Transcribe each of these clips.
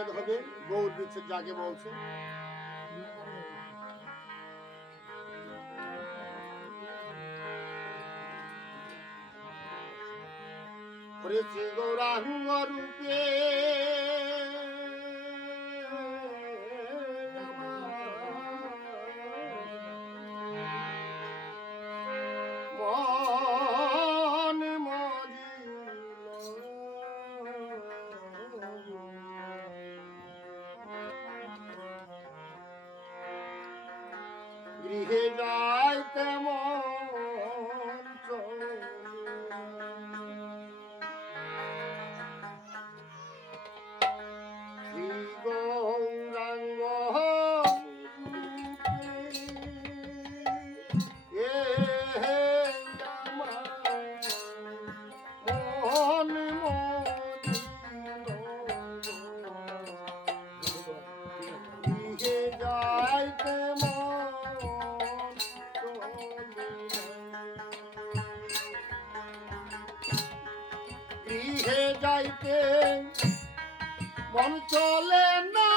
বিচ্ছেদ হবে গৌর বিচ্ছেদ যাকে বলছে। গৌরাঙ্গ রূপে গৃহে যাইতে মন চলে না।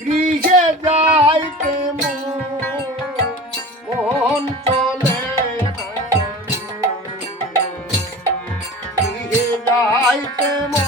গৃহে যাইতে মন- চলে গৃহে যাইতে মন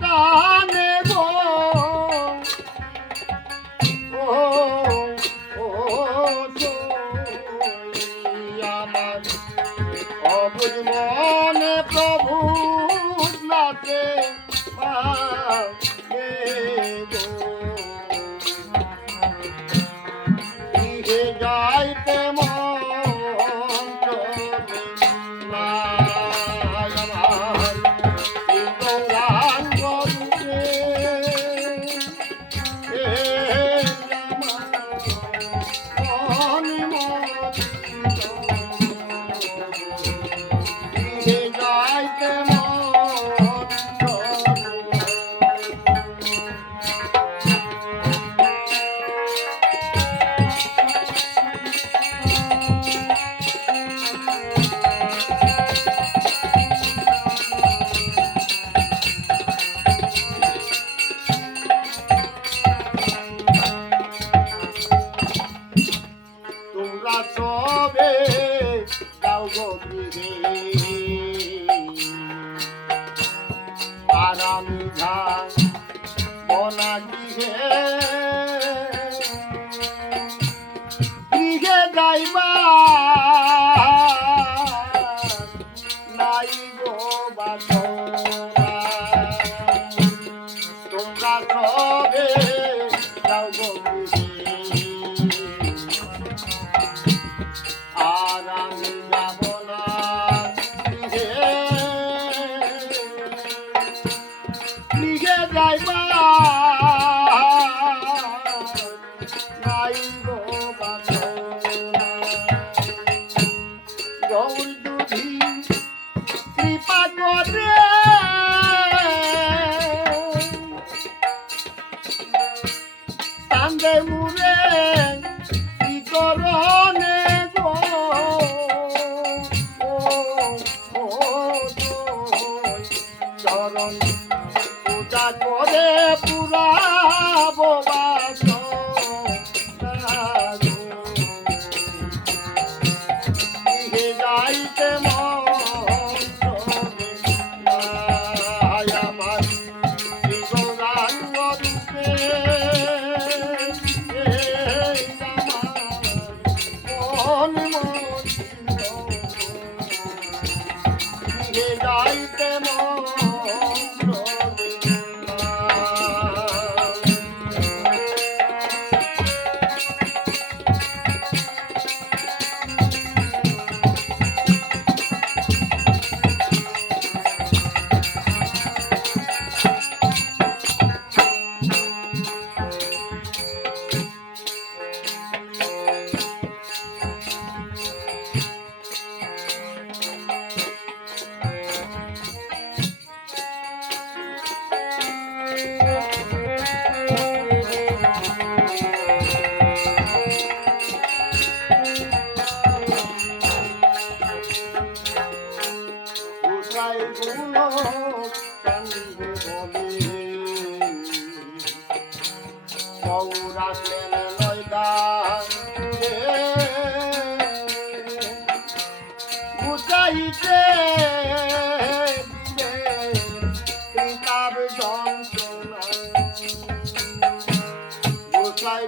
টানে গো যাই। বনা গৃহে গৃহে যাইবা নাই গো বাসনা গৃহে যাইবা নাই গো। গৌর দুধি কৃপা করে কান্দে পুরা বোবা বুঝাইতে কিতাব যন্ত্রণা গোসাই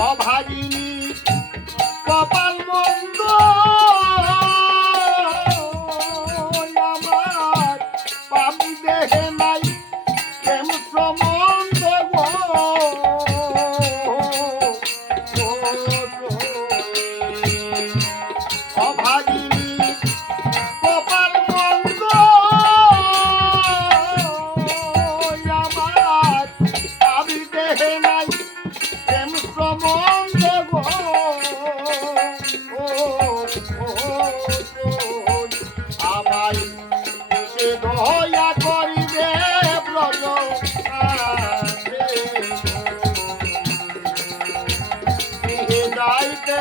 अभागिनी গাইতে